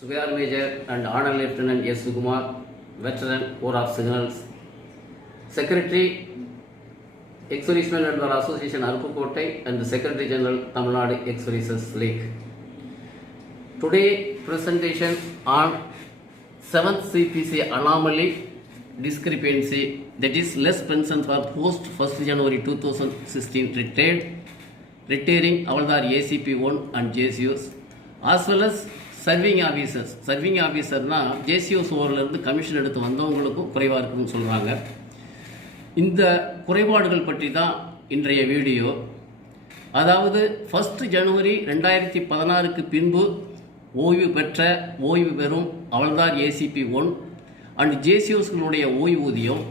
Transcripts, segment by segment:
Subedar Major and Honor Lieutenant S. Sukumar, Veteran Corps of Signals, Secretary, Ex-Servicemen Welfare Association Aruppukkottai and Secretary General Tamil Nadu Ex-Services League. Today presentation on 7th CPC anomaly discrepancy, that is less pension for post 1st January 2016 retiring Havaldar ACP 1 and JCOs, as well as serving ஆஃபீஸர்னா ஜேசிஓஸ் ஓவர்லேருந்து commission எடுத்து வந்தவங்களுக்கும் குறைவாக இருக்குன்னு சொல்கிறாங்க. இந்த குறைபாடுகள் பற்றி தான் இன்றைய வீடியோ. அதாவது 1 ஜனவரி 2016க்கு பின்பு ஓய்வு பெறும் அவள்தார் ஏசிபி 1 அண்ட் ஜேசிஓஸ்களுடைய ஓய்வூதியம்,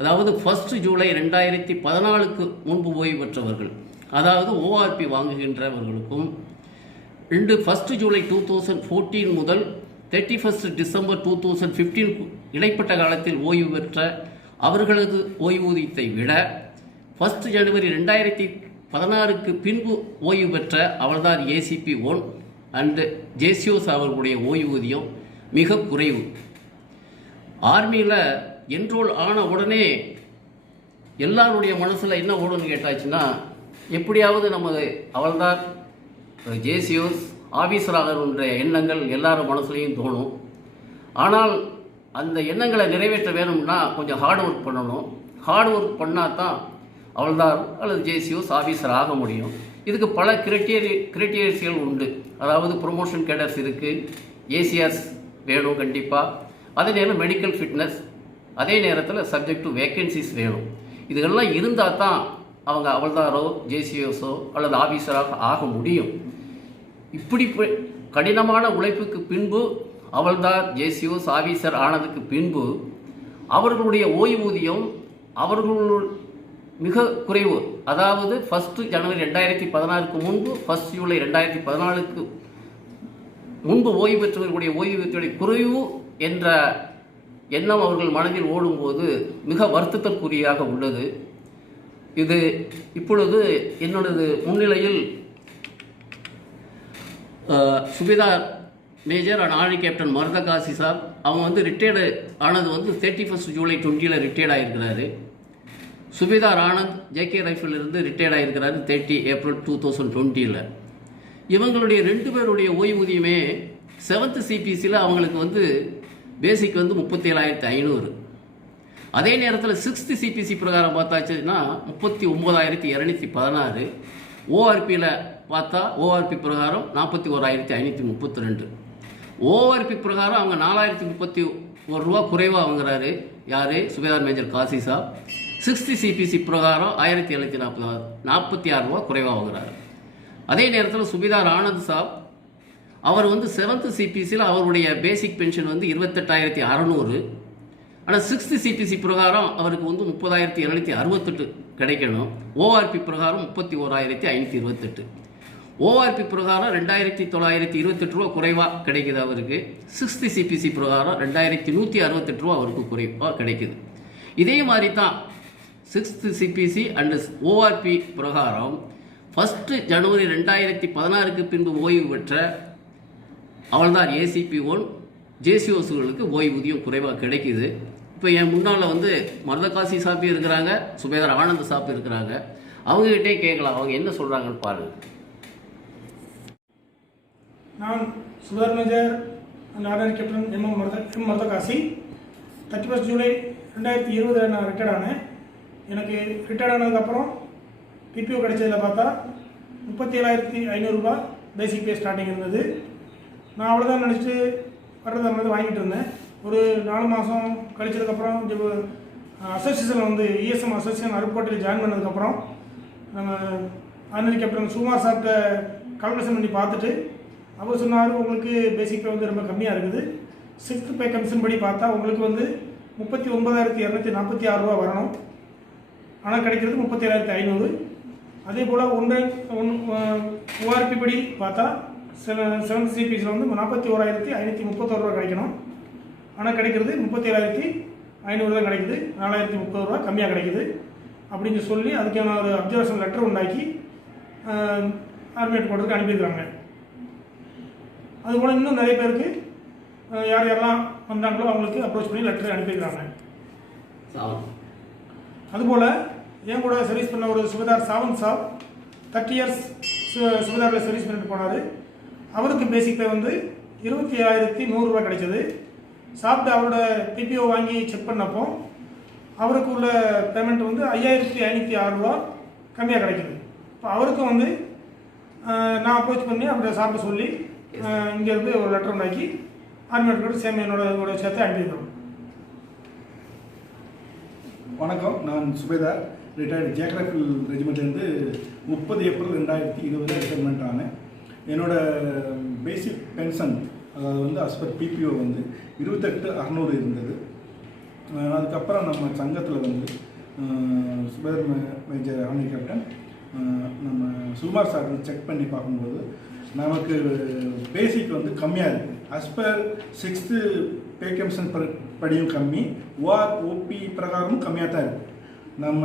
அதாவது 1 ஜூலை 2014க்கு முன்பு ஓய்வு பெற்றவர்கள், அதாவது ஓஆர்பி வாங்குகின்றவர்களுக்கும் 1 ஜூலை 2014 முதல் 31 டிசம்பர் 2015 இடைப்பட்ட காலத்தில் ஓய்வு பெற்ற அவர்களது ஓய்வூதியத்தை விட 1 ஜனவரி 2016க்கு பின்பு ஓய்வு பெற்ற அவள்தார் ஏசிபி 1 அண்ட் ஜேசிஓஸ் அவர்களுடைய ஓய்வூதியம் மிக குறைவு. ஆர்மியில் என்ரோல் ஆன உடனே எல்லாருடைய மனசில் என்ன ஓடுன்னு கேட்டாச்சுன்னா, எப்படியாவது நமது அவள்தார் ஜேசிஓஸ் ஆஃபீஸராகின்ற எண்ணங்கள் எல்லாரும் மனசுலையும் தோணும். ஆனால் அந்த எண்ணங்களை நிறைவேற்ற வேணும்னா கொஞ்சம் ஹார்ட் ஒர்க் பண்ணணும். ஹார்ட் ஒர்க் பண்ணால் தான் அவள்தார் அல்லது ஜேசிஓஸ் ஆஃபீஸர் ஆக முடியும். இதுக்கு பல கிரைட்டீரியாஸ்கள் உண்டு. அதாவது ப்ரொமோஷன் கேடர்ஸ் இருக்குது, ஏசிஆர்ஸ் வேணும் கண்டிப்பாக, அதே நேரம் மெடிக்கல் ஃபிட்னஸ், அதே நேரத்தில் சப்ஜெக்ட் டு வேக்கன்சிஸ் வேணும். இதுகள்லாம் இருந்தால் தான் அவங்க அவள்தாரோ ஜேசிஓஸோ அல்லது ஆஃபீஸராக ஆக முடியும். இப்படி கடினமான உழைப்புக்கு பின்பு அவள்தார் ஜேசிஓஸ் ஆஃபீஸர் ஆனதுக்கு பின்பு அவர்களுடைய ஓய்வூதியம் அவர்கள் மிக குறைவு. அதாவது 1 ஜனவரி 2016க்கு முன்பு 1 ஜூலை 2014க்கு முன்பு ஓய்வு பெற்றவர்களுடைய ஓய்வூதியத்துடைய குறைவு என்ற எண்ணம் அவர்கள் மனதில் ஓடும்போது மிக வருத்தத்திற்குரியாக உள்ளது. இது இப்பொழுது என்னோடது முன்னிலையில் Subedar major and army captain Maruthakasi sir அவங்க ரிட்டையர்டு ஆனது 31 ஜூலை 20 ரிட்டையர்ட் ஆகிருக்கிறாரு. சுபேதார் ஆனந்த் ஜேகே ரைஃபிலிருந்து ரிட்டையர்ட் ஆகிருக்கிறாரு 30 ஏப்ரல் 2020. இவங்களுடைய 2 பேருடைய ஓய்வூதியமே 7th சிபிசியில் அவங்களுக்கு பேசிக் 37,500. அதே நேரத்தில் 6th சிபிசி பிரகாரம் பார்த்தாச்சுன்னா 39,216. ஓஆர்பியில் பார்த்தா ஓஆர்பி பிரகாரம் 41,532. ஓஆர்பி பிரகாரம் அவங்க 4,031 ரூபா குறைவாக வாங்குறாரு யார், சுபேதார் மேஜர் காசி சாப். 6th சிபிசி பிரகாரம் 1,746 ரூபா குறைவாக வாங்குறாரு. அதே நேரத்தில் சுபேதார் ஆனந்த் சாப் அவர் 7th சிபிசியில் அவருடைய பேசிக் பென்ஷன் 28,600. ஆனால் 6th சிபிசி பிரகாரம் அவருக்கு 30,768 கிடைக்கணும். ஓஆர்பி பிரகாரம் 31,528. ஓஆர்பி பிரகாரம் 2,928 ரூபா குறைவாக கிடைக்குது அவருக்கு. 6th சிபிசி பிரகாரம் 2,168 ரூபா அவருக்கு குறைவாக கிடைக்குது. இதே மாதிரி தான் 6th சிபிசி அண்ட் ஓஆர்பி பிரகாரம் 1 ஜனவரி 2016க்கு பின்பு ஓய்வு பெற்ற அவள்தார் ஏசிபி 1 ஜேசிஓஸ்களுக்கு ஓய்வூதியம் குறைவாக கிடைக்குது. இப்போ என் முன்னால் மருதகாசி சாப்பி இருக்கிறாங்க, சுபேதார் ஆனந்த் சாப்பி இருக்கிறாங்க. அவங்ககிட்டே கேட்கலாம், அவங்க என்ன சொல்கிறாங்கன்னு பாருங்கள். நான் Subedar major and army captain M Maruthakasi. 31 July 2020 நான் ரிட்டையர்ட் ஆனேன். எனக்கு ரிட்டையர்ட் ஆனதுக்கப்புறம் பிபிஓ கிடைச்சதில் பார்த்தா 37,500 ரூபா பேசிக் பே ஸ்டார்டிங் இருந்தது. நான் அவ்வளோதான் நினச்சிட்டு வர்றதை வாங்கிட்டு இருந்தேன். ஒரு 4 மாதம் கழிச்சதுக்கப்புறம் அசோசியேஷன் இஎஸ்எம் அசோசியேஷன் அருப்புக்கோட்டையில் ஜாயின் பண்ணதுக்கப்புறம் நம்ம ஆர்மி கேப்டன் சுகுமார் சார்கிட்ட கால்குலேஷன் பண்ணி பார்த்துட்டு அவர் சொன்னார், உங்களுக்கு பேசிக் பே ரொம்ப கம்மியாக இருக்குது. 6th பே கமிஷன் படி பார்த்தா உங்களுக்கு 39,246 ரூபா வரணும். ஆனால் கிடைக்கிறது 37,500. அதே போல் ஓஆர்பி படி பார்த்தா 7th சிபிசியில் 41,531 ரூபா கிடைக்கணும். ஆனால் கிடைக்கிறது 37,500 தான் கிடைக்குது. 4,030 ரூபா கம்மியாக கிடைக்குது அப்படின்னு சொல்லி அதுக்கான ஒரு அப்சர்வேஷன் லெட்டர் உண்டாக்கி ஆர்மி ஹெட் குவார்ட்டருக்கு அனுப்பியிருக்கிறாங்க. அதுபோல் இன்னும் நிறைய பேருக்கு யார் யாரெல்லாம் வந்தாங்களோ அவங்களுக்கு அப்ரோச் பண்ணி லெட்டர் அனுப்பியிருக்காங்க. அதுபோல் என் கூட சர்வீஸ் பண்ண ஒரு சுபேதார் சாவந்த் சாப் 30 இயர்ஸ் சுபேதாரில் சர்வீஸ் பண்ணிட்டு போனார். அவருக்கு பேசிக் பே வந்து 27,100 ரூபா கிடைச்சது. சாப்பிட்டு அவரோட பிபிஓ வாங்கி செக் பண்ணப்போ அவருக்கு உள்ள பேமெண்ட் வந்து 5,506 ரூபா கம்மியாக கிடைக்குது. இப்போ அவருக்கும் வந்து நான் அப்ரோச் பண்ணி அவரை சாப்பிட சொல்லி இங்கேருந்து ஒரு லெட்டர் உண்டாக்கி ஆர்மியோட சேம் என்னோட சேர்த்து அனுப்பியிருக்கிறோம். வணக்கம், நான் சுபேதார், ரிட்டையர்டு ஜியோகிராஃபிக்கல் ரெஜிமெண்ட்லேருந்து 30 ஏப்ரல் 2020 ரிட்டைர்மெண்ட் ஆனேன். என்னோட பேசிக் பென்ஷன் அதாவது வந்து அஸ்பர் பிபிஓ வந்து 28,600 இருந்தது. அதுக்கப்புறம் நம்ம சங்கத்தில் வந்து சுபேதார் மேஜர் ஆர்மி கேப்டன் நம்ம சுகுமார் சார் செக் பண்ணி பார்க்கும்போது நமக்கு பேசிக் வந்து கம்மியாக இருக்குது. அஸ்பர் 6th பே கமிஷன் படியும் கம்மி, ஓஆர் ஓபி பிரகாரமும் கம்மியாக தான் இருக்குது. நம்ம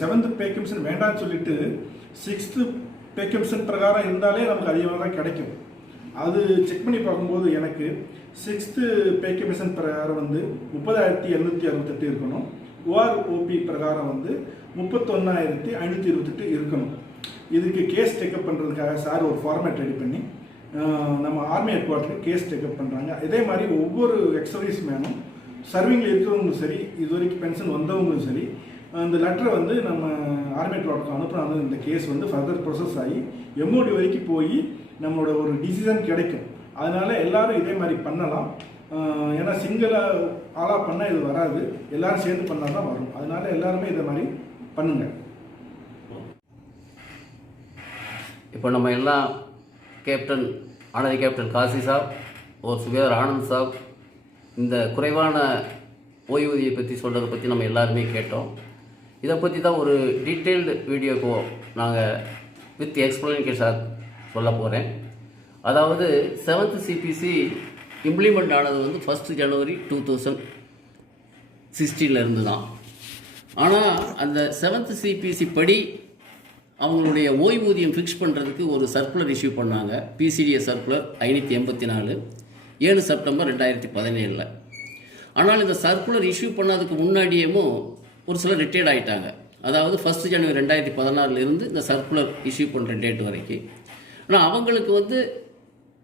7th பே கமிஷன் வேண்டாம்னு சொல்லிட்டு 6th பே கமிஷன் பிரகாரம் இருந்தாலே நமக்கு அதிகமாக தான் கிடைக்கும். அது செக் பண்ணி பார்க்கும்போது எனக்கு 6th பே கமிஷன் பிரகாரம் வந்து 30,768 இருக்கணும், ஓஆர் ஓபி பிரகாரம் வந்து 31,528 இருக்கணும். இதுக்கு கேஸ் டேக்கப் பண்ணுறதுக்காக சார் ஒரு ஃபார்மேட் ரெடி பண்ணி நம்ம ஆர்மி ஹெட் குவார்ட்டருக்கு கேஸ் டேக்கப் பண்ணுறாங்க. இதே மாதிரி ஒவ்வொரு எக்ஸர்வீஸ் மேனும் சர்விங்கில் இருக்கிறவங்களும் சரி, இது வரைக்கும் பென்ஷன் வந்தவங்களும் சரி, அந்த லெட்டரை வந்து நம்ம ஆர்மி ஹெட் குவார்ட்டருக்கு அனுப்புனாங்க. இந்த கேஸ் வந்து ஃபர்தர் ப்ரொசஸ் ஆகி எம்ஓடி வரைக்கும் போய் நம்மளோட ஒரு டிசிஷன் கிடைக்கும். அதனால் எல்லோரும் இதே மாதிரி பண்ணலாம். ஏன்னா சிங்கிளாக ஆளாக பண்ணால் இது வராது, எல்லோரும் சேர்ந்து பண்ணால் தான் வரும். அதனால் எல்லாருமே இதை மாதிரி பண்ணுங்கள். இப்போ நம்ம எல்லாம் கேப்டன் ஆனந்தி கேப்டன் காசி சாப் ஒரு சுபேதார் ஆனந்த் சாப் இந்த குறைவான ஓய்வூதியை பற்றி சொல்கிறத பற்றி நம்ம எல்லாருமே கேட்டோம். இதை பற்றி தான் ஒரு டீட்டெயில்டு வீடியோக்கோ நாங்கள் வித் எக்ஸ்பிளனேஷன் சொல்ல போகிறேன். அதாவது 7th சிபிசி இம்ப்ளிமெண்ட் ஆனது வந்து 1 ஜனவரி 2016 இருந்து தான். ஆனால் அந்த 7th சிபிசி படி அவங்களுடைய ஓய்வூதியம் ஃபிக்ஸ் பண்ணுறதுக்கு ஒரு சர்க்குலர் இஷ்யூ பண்ணாங்க. பிசிடிஎஸ் சர்க்குலர் 584 7 செப்டம்பர் 2017. ஆனால் இந்த சர்க்குலர் இஷ்யூ பண்ணதுக்கு முன்னாடியேவும் ஒரு சிலர் ரிட்டையர்ட் ஆகிட்டாங்க. அதாவது 1 ஜனவரி 2016 இந்த சர்க்குலர் இஷ்யூ பண்ணுற டேட் வரைக்கும். ஆனால் அவங்களுக்கு வந்து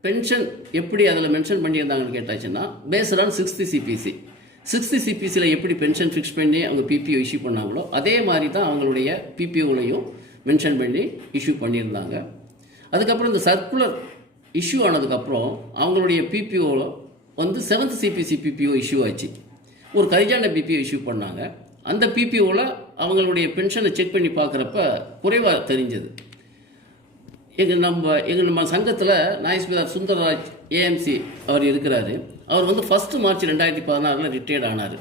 பென்ஷன் எப்படி அதில் மென்ஷன் பண்ணியிருந்தாங்கன்னு கேட்டாச்சுன்னா based on 6th CPC. 6th சிபிசியில் எப்படி பென்ஷன் ஃபிக்ஸ் பண்ணி அவங்க பிபிஓ இஷ்யூ பண்ணாங்களோ அதே மாதிரி தான் அவங்களுடைய பிபிஓலையும் மென்ஷன் பண்ணி இஷ்யூ பண்ணியிருந்தாங்க. அதுக்கப்புறம் இந்த சர்க்குலர் இஷ்யூ ஆனதுக்கப்புறம் அவங்களுடைய பிபிஓ வந்து 7th சிபிசி பிபிஓ இஷ்யூ ஆச்சு. ஒரு கரிஜான பிபிஓ இஷ்யூ பண்ணாங்க. அந்த பிபிஓவில் அவங்களுடைய பென்ஷனை செக் பண்ணி பார்க்குறப்ப குறைவாக தெரிஞ்சது. நம்ம சங்கத்தில் நாயஸ்மிதார் சுந்தரராஜ் ஏஎம்சி அவர் இருக்கிறாரு. அவர் வந்து 1 மார்ச் 2016 ரிட்டையர்ட் ஆனார்.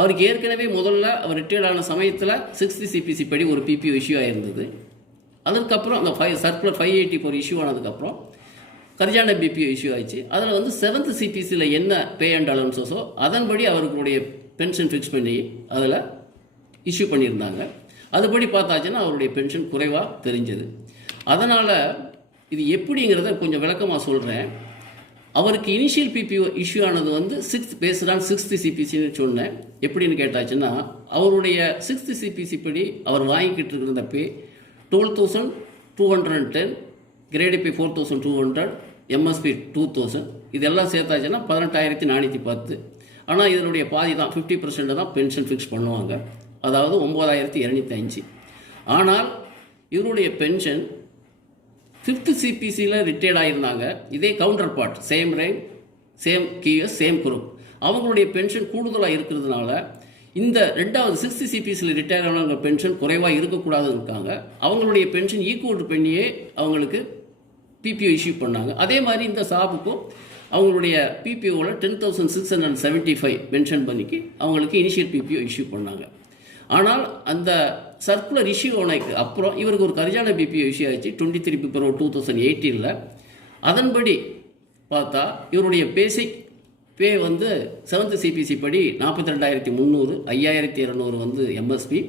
அவருக்கு ஏற்கனவே முதல்ல அவர் ரிட்டையர்ட் ஆன சமயத்தில் 6th சிபிசி படி ஒரு பிபிஓ இஷ்யூ ஆகிருந்தது. அதுக்கப்புறம் அந்த சர்க்குலர் 584 இஷ்யூ ஆனதுக்கப்புறம் கரிஜான பிபிஓ இஷ்யூ ஆயிடுச்சு. அதில் வந்து 7th சிபிசியில் என்ன பே அண்ட் அலவன்சஸோ அதன்படி அவர்களுடைய பென்ஷன் ஃபிக்ஸ் பண்ணி அதில் இஷ்யூ பண்ணியிருந்தாங்க. அதுபடி பார்த்தாச்சுன்னா அவருடைய பென்ஷன் குறைவாக தெரிஞ்சது. அதனால் இது எப்படிங்கிறத கொஞ்சம் விளக்கமாக சொல்கிறேன். அவருக்கு இனிஷியல் பிபிஓ இஷ்யூ ஆனது வந்து 6th பேஸ்ட் ஆன் 6th சிபிசின்னு சொன்னேன். எப்படின்னு கேட்டாச்சுன்னா அவருடைய 6th சிபிசி படி அவர் வாங்கிக்கிட்டு இருக்கிற பே 12,210, கிரேடு பே 4,200, எம்எஸ்பி 2,000, இதெல்லாம் சேர்த்தாச்சுன்னா 18,410. ஆனால் இதனுடைய பாதி தான் 50% தான் பென்ஷன் ஃபிக்ஸ் பண்ணுவாங்க, அதாவது 9,205. ஆனால் இவருடைய பென்ஷன் 5th சிபிசியில் ரிட்டையர்ட் ஆகியிருந்தாங்க. இதே counterpart, same rank, same QS, same group, அவங்களுடைய பென்ஷன் கூடுதலாக இருக்கிறதுனால இந்த 6th சிபிசியில் ரிட்டையர் ஆனவங்க பென்ஷன் குறைவாக இருக்கக்கூடாதுன்னு இருக்காங்க. அவங்களுடைய பென்ஷன் ஈக்குவல் பண்ணியே அவங்களுக்கு பிபிஓ இஷ்யூ பண்ணாங்க. அதே மாதிரி இந்த சாப்புக்கும் அவங்களுடைய பிபிஓவில் 10,675 மென்ஷன் பண்ணிக்கி அவங்களுக்கு இனிஷியல் பிபிஓ இஷ்யூ பண்ணாங்க. ஆனால் அந்த சர்க்குலர் இஷ்யூ ஆனதுக்கு அப்புறம் இவருக்கு ஒரு கரிஜான பிபிஓ இஷ்யூ ஆயிடுச்சு 23 பிப்ரவரி 2018. அதன்படி பார்த்தா இவருடைய பேசிக் பே வந்து 7th சிபிசி படி 42,300, 5,200 வந்து எம்எஸ்பி,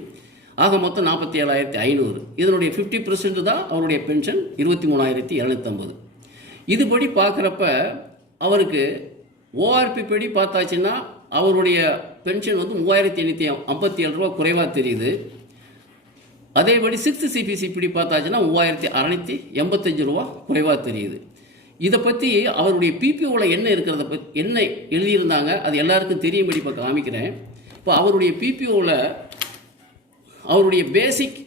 ஆக மொத்தம் 47,500. இதனுடைய 50% தான் அவருடைய பென்ஷன் 23,250. இதுபடி பார்க்குறப்ப அவருக்கு ஓஆர்பி படி பார்த்தாச்சுன்னா அவருடைய பென்ஷன் வந்து 3857 ரூபா குறைவாக தெரியுது. அதேபடி 6th சிபிசி படி பார்த்தாச்சுன்னா 3685 ரூபா குறைவாக தெரியுது. இதை பற்றி அவருடைய பிபிஓவில் என்ன இருக்கிறத பற்றி என்ன எழுதியிருந்தாங்க அது எல்லாருக்கும் தெரியும்படி இப்போ காமிக்கிறேன். இப்போ அவருடைய பிபிஓவில் அவருடைய பேசிக்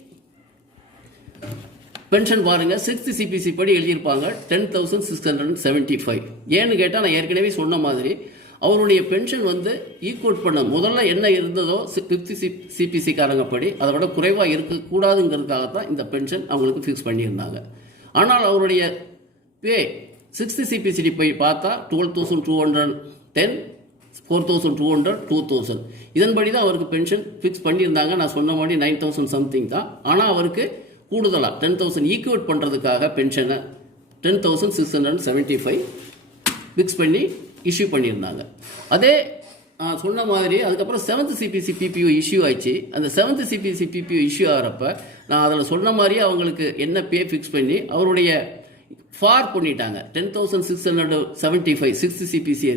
பென்ஷன் பாருங்கள் 6th சிபிசி படி எழுதியிருப்பாங்க 10,675. ஏன்னு கேட்டால் நான் ஏற்கனவே சொன்ன மாதிரி அவருடைய பென்ஷன் வந்து ஈக்குவல் பண்ண முதல்ல என்ன இருந்ததோ 5th சிபிசிக்காரங்க படி அதை விட குறைவாக இருக்கக்கூடாதுங்கிறதுக்காக தான் இந்த பென்ஷன் அவங்களுக்கு ஃபிக்ஸ் பண்ணியிருந்தாங்க. ஆனால் அவருடைய பே 6th சிபிசிடி போய் பார்த்தா 12,210, 4,200, 2,000 இதன்படி தான் அவருக்கு பென்ஷன் ஃபிக்ஸ் பண்ணியிருந்தாங்க. நான் சொன்ன மாதிரி 9,000 சம்திங் தான். ஆனால் அவருக்கு கூடுதலாக 10,000 ஈக்குவேட் பண்ணுறதுக்காக பென்ஷனை 10,675 ஃபிக்ஸ் பண்ணி இஷ்யூ பண்ணியிருந்தாங்க. அதே சொன்ன மாதிரி அதுக்கப்புறம் 7th சிபிசி பிபிஓ இஷ்யூ ஆச்சு. அந்த 7th சிபிசி பிபிஓ இஷ்யூ ஆகிறப்ப நான் அதில் சொன்ன மாதிரியே அவங்களுக்கு என்ன பே ஃபிக்ஸ் பண்ணி அவருடைய ஃபார் பண்ணிட்டாங்க 10,675 6th சிபிசி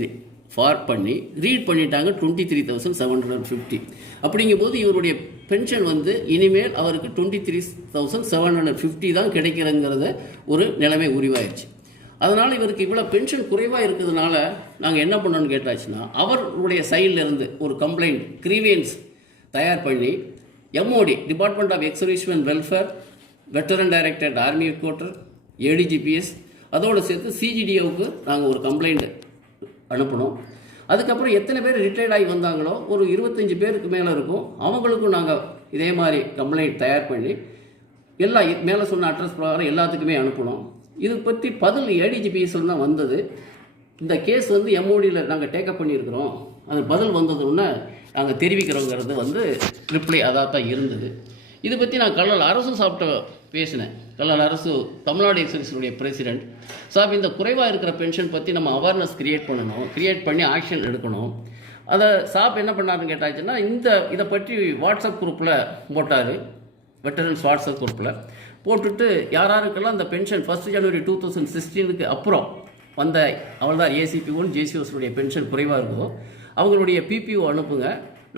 ஃபார் பண்ணி ரீட் பண்ணிட்டாங்க 23,750. அப்படிங்கும்போது இவருடைய பென்ஷன் வந்து இனிமேல் அவருக்கு 23,750 தான் கிடைக்கிறங்கிறத ஒரு நிலைமை உருவாயிடுச்சு. அதனால் இவருக்கு இவ்வளோ பென்ஷன் குறைவாக இருக்கிறதுனால நாங்கள் என்ன பண்ணோன்னு கேட்டாச்சுன்னா அவருடைய சைடில் இருந்து ஒரு கம்ப்ளைண்ட் கிரீவியன்ஸ் தயார் பண்ணி MoD department of ex-servicemen and welfare, veteran directorate, army headquarter, ADGPS அதோடு சேர்த்து சிஜிடிஓவுக்கு நாங்கள் ஒரு கம்ப்ளைண்ட் அனுப்பினோம். அதுக்கப்புறம் எத்தனை பேர் ரிட்டையர்ட் ஆகி வந்தாங்களோ ஒரு 25 பேருக்கு மேலே இருக்கும். அவங்களுக்கும் நாங்கள் இதே மாதிரி கம்ப்ளைண்ட் தயார் பண்ணி எல்லா மேலே சொன்ன அட்ரஸ் பிரகாரம் எல்லாத்துக்குமே அனுப்பினோம். இது பற்றி பதில் ஏடிஜிபிஎஸ்ல தான் வந்தது. இந்த கேஸ் வந்து எம்ஓடியில் நாங்கள் டேக்கப் பண்ணியிருக்கிறோம், அது பதில் வந்ததுன்னு நாங்கள் தெரிவிக்கிறோங்கிறது வந்து ரிப்ளை அதாக தான் இருந்தது. இதை பற்றி நான் கல்லல் அரசு சாப்பிட்ட பேசினேன். கல்லல் அரசு தமிழ்நாடு எக்ஸைஸுடைய பிரசிடென்ட் சாப் இந்த குறைவாக இருக்கிற பென்ஷன் பற்றி நம்ம அவேர்னஸ் கிரியேட் பண்ணணும், கிரியேட் பண்ணி ஆக்ஷன் எடுக்கணும். அதை சாப் என்ன பண்ணாருன்னு கேட்டாச்சுன்னா இதை பற்றி வாட்ஸ்அப் குரூப்பில் போட்டார். வெட்டரன்ஸ் வாட்ஸ்அப் குரூப்பில் போட்டுட்டு யாராருக்கெல்லாம் இந்த பென்ஷன் 1 ஜனவரி 2016 அப்புறம் வந்த அவள்தான் ஏசிபி1 ஜேசிஓஸுடைய பென்ஷன் குறைவாக இருக்குதோ அவங்களுடைய பிபிஓ அனுப்புங்க,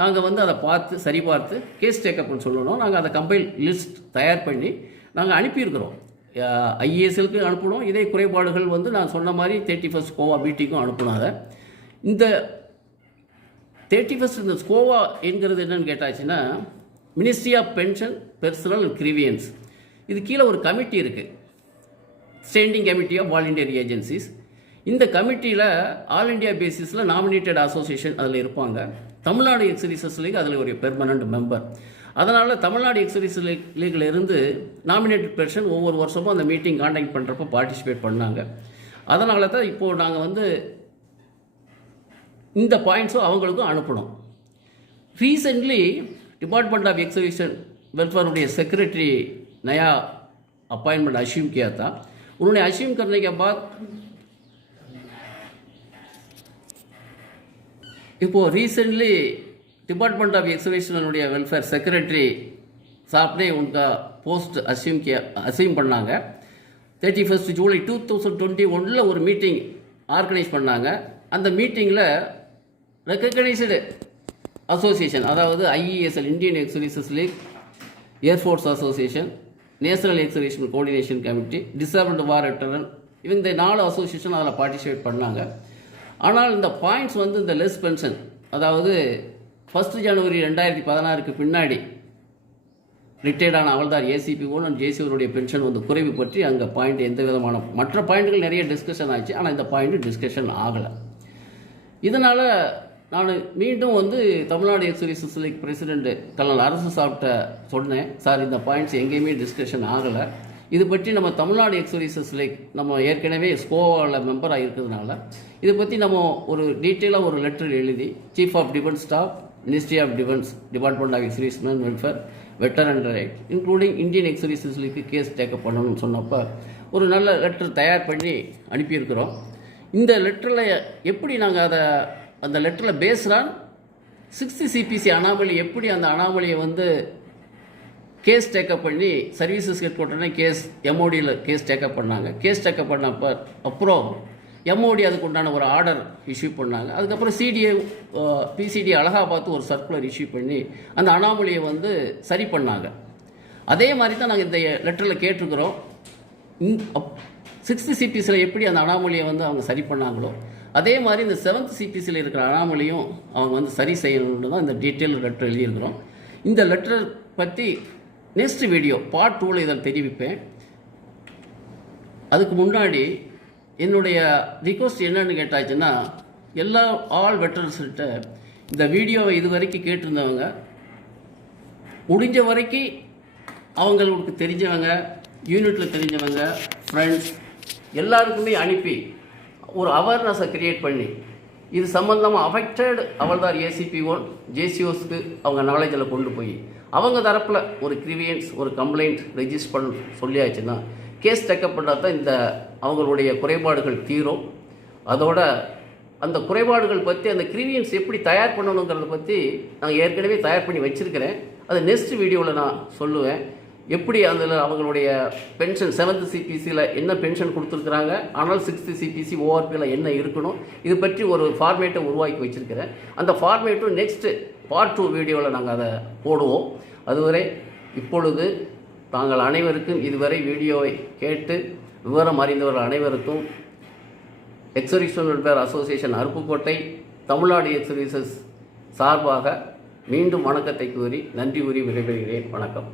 நாங்கள் வந்து அதை பார்த்து சரி பார்த்து கேஸ் டேக்கப்னு சொல்லணும். நாங்கள் அதை கம்பைல் லிஸ்ட் தயார் பண்ணி நாங்கள் அனுப்பியிருக்கிறோம். ஐஏஎஸ்எலுக்கு அனுப்பணும். இதே குறைபாடுகள் வந்து நான் சொன்ன மாதிரி 31st கோவா பிடிக்கும் அனுப்பணும். அதை இந்த 31st இந்த கோவா என்கிறது என்னன்னு கேட்டாச்சுன்னா ministry of pension personnel grievance. இது கீழே ஒரு கமிட்டி இருக்குது, standing committee of all India agencies. இந்த கமிட்டியில் ஆல் இண்டியா பேசிஸில் நாமினேட்டட் அசோசியேஷன் அதில் இருப்பாங்க. தமிழ்நாடு எக்ஸர்வீசஸ் லீக் அதில் ஒரு பெர்மனண்ட் மெம்பர். அதனால் தமிழ்நாடு எக்ஸர்வீசஸ் லீக்கில் இருந்து நாமினேட்டட் பெர்சன் ஒவ்வொரு வருஷமும் அந்த மீட்டிங் கான்டாக்ட் பண்ணுறப்போ பார்ட்டிசிபேட் பண்ணாங்க. அதனால தான் இப்போது நாங்கள் வந்து இந்த பாயிண்ட்ஸும் அவங்களுக்கும் அனுப்பணும். Recently department of x-service welfare उनके सेक्रेटरी नया अपॉइंटमेंट अश्यूम किया था. उन्होंने अश्यूम करने के बाद இப்போ recently department of x-service welfare secretary साहब ने उनका पोस्ट अश्यूम பண்ணாங்க. 31st ஜூலை 2021 ஒரு மீட்டிங் ஆர்கனைஸ் பண்ணாங்க. அந்த மீட்டிங்கில் ரெக்கக்னைஸ்டு அசோசியேஷன், அதாவது IESL Indian ex-services league, air force association, national ex-service coordination committee, disabled war veteran, இவங்க இந்த 4 அசோசியேஷன் அதில் பார்ட்டிசிபேட் பண்ணாங்க. ஆனால் இந்த பாயிண்ட்ஸ் வந்து இந்த லெஸ் பென்ஷன், அதாவது 1 ஜனவரி 2016 பின்னாடி ரிட்டையர்டான அவள்தார் ஏசிபி1 அண்ட் ஜேசிஓருடைய பென்ஷன் வந்து குறைவு பற்றி அங்கே பாயிண்ட் எந்த விதமான மற்ற பாயிண்ட்டுகள் நிறைய டிஸ்கஷன் ஆச்சு. ஆனால் இந்த பாயிண்ட்டு டிஸ்கஷன் ஆகலை. இதனால் நான் மீண்டும் வந்து Tamil Nadu ex services league president Kallal Arasu சாப்பிட்ட சொன்னேன், சார் இந்த பாயிண்ட்ஸ் எங்கேயுமே டிஸ்கஷன் ஆகலை. இது பற்றி நம்ம தமிழ்நாடு எக்ஸ்-சர்வீசஸ் லீக் நம்ம ஏற்கனவே ஸ்கோவாவில் மெம்பராக இருக்கிறதுனால இதை பற்றி நம்ம ஒரு டீட்டெயிலாக ஒரு லெட்டர் எழுதி chief of defence staff, ministry of defence, department of ex servicemen welfare, veteran right, including Indian ex services லீக்கு கேஸ் டேக்கப் பண்ணணும்னு சொன்னப்போ ஒரு நல்ல லெட்டர் தயார் பண்ணி அனுப்பியிருக்கிறோம். இந்த லெட்டரில் எப்படி நாங்கள் அந்த லெட்டரில் பேஸ்டான் 6th சிபிசி அனாமலி எப்படி அந்த அனாமலியை வந்து கேஸ் டேக்கப் பண்ணி சர்வீசஸ் ஹெட் குவார்ட்டர்னே எம்ஓடியில் கேஸ் டேக்கப் பண்ணாங்க. கேஸ் டேக்கப் பண்ணப்போ அப்புறம் எம்ஓடி அதுக்கு உண்டான ஒரு ஆர்டர் இஷ்யூ பண்ணாங்க. அதுக்கப்புறம் பிசிடி அழகாக பார்த்து ஒரு சர்க்குலர் இஷ்யூ பண்ணி அந்த அனாமலியை வந்து சரி பண்ணாங்க. அதே மாதிரி தான் நாங்கள் இந்த லெட்டரில் கேட்டிருக்கிறோம். 6th சிபிசியில் எப்படி அந்த அனாமலியை வந்து அவங்க சரி பண்ணாங்களோ அதே மாதிரி இந்த 7th சிபிசியில் இருக்கிற அனாமலியும் அவங்க வந்து சரி செய்யணும்னு தான் இந்த டீட்டெயில் லெட்டர் எழுதியிருக்கிறோம். இந்த லெட்டர் பற்றி நெக்ஸ்ட் வீடியோ பார்ட் 2ல் இதை தெரிவிப்பேன். அதுக்கு முன்னாடி என்னுடைய ரிக்வஸ்ட் என்னன்னு கேட்டாச்சுன்னா, ஆல் வெட்டரன்ஸ்கிட்ட இந்த வீடியோவை இது வரைக்கும் கேட்டிருந்தவங்க முடிஞ்ச வரைக்கும் அவங்களுக்கு தெரிஞ்சவங்க, யூனிட்டில் தெரிஞ்சவங்க, ஃப்ரெண்ட்ஸ் எல்லாருக்குமே அனுப்பி ஒரு அவேர்னஸை க்ரியேட் பண்ணி இது சம்மந்தமாக அஃபெக்டட் அவள்தார் ACP1 JCOஸ்க்கு அவங்க நாலேஜில் கொண்டு போய் அவங்க தரப்பில் ஒரு கிரிவியன்ஸ் ஒரு கம்ப்ளைண்ட் ரெஜிஸ்டர் பண்ண சொல்லியாச்சுன்னா கேஸ் டேக்கப் பண்ணால் தான் இந்த அவங்களுடைய குறைபாடுகள் தீரும். அதோட அந்த குறைபாடுகள் பற்றி அந்த கிரிவியன்ஸ் எப்படி தயார் பண்ணணுங்கிறத பற்றி நான் ஏற்கனவே தயார் பண்ணி வச்சுருக்கிறேன். அது நெக்ஸ்ட் வீடியோவில் நான் சொல்லுவேன். எப்படி அதில் அவங்களுடைய பென்ஷன் 7th சிபிசியில் என்ன பென்ஷன் கொடுத்துருக்குறாங்க, ஆனால் 6th சிபிசி ORPயில் என்ன இருக்கணும், இது பற்றி ஒரு ஃபார்மேட்டை உருவாக்கி வச்சுருக்கிறேன். அந்த ஃபார்மேட்டும் நெக்ஸ்ட்டு பார்ட் 2 வீடியோவில் நாங்கள் அதை போடுவோம். அதுவரை இப்பொழுது தாங்கள் அனைவருக்கும் இதுவரை வீடியோவை கேட்டு விவரம் அறிந்தவர்கள் அனைவருக்கும் ex-service welfare association Aruppukottai Tamil Nadu ex-services சார்பாக மீண்டும் வணக்கத்தை கூறி நன்றி கூறி விடைபெறுகிறேன். வணக்கம்.